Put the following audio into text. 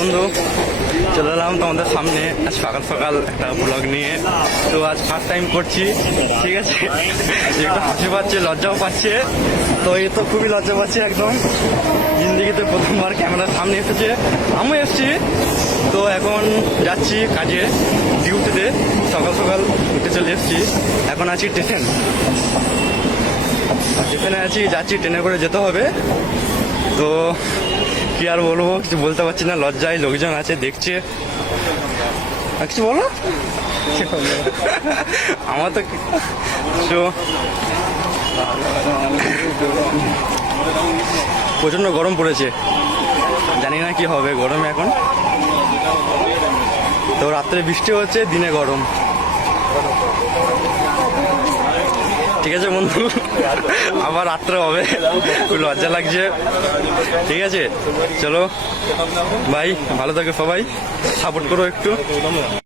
বন্ধু, চলে এলাম তোমাদের সামনে আজ সকাল সকাল একটা ব্লগ নিয়ে। তো আজ ফার্স্ট টাইম করছি, ঠিক আছে। একটু হাসি পাচ্ছে, লজ্জাও পাচ্ছে। তো এই তো খুবই লজ্জা পাচ্ছে একদম। জিন্দিগিতে প্রথমবার ক্যামেরার সামনে এসেছে, আমিও এসেছি। তো এখন যাচ্ছি কাজে, ডিউটিতে। সকাল সকাল উঠে চলে এসেছি। এখন আছি স্টেশনে আছি, যাচ্ছি, ট্রেনে করে যেতে হবে। তো কি আর বলবো, কিছু বলতে পারছি না, লজ্জায়। লোকজন আছে, দেখছে। কিছু বলো। আমার তো প্রচন্ড গরম পড়েছে, জানি না কি হবে গরমে এখন। তো রাত্রে বৃষ্টি হচ্ছে, দিনে গরম। ঠিক আছে বন্ধু, আবার রাত্রে হবে, খুব লজ্জা লাগছে। ঠিক আছে, চলো ভাই, ভালো থাকে সবাই, সাপোর্ট করো একটু।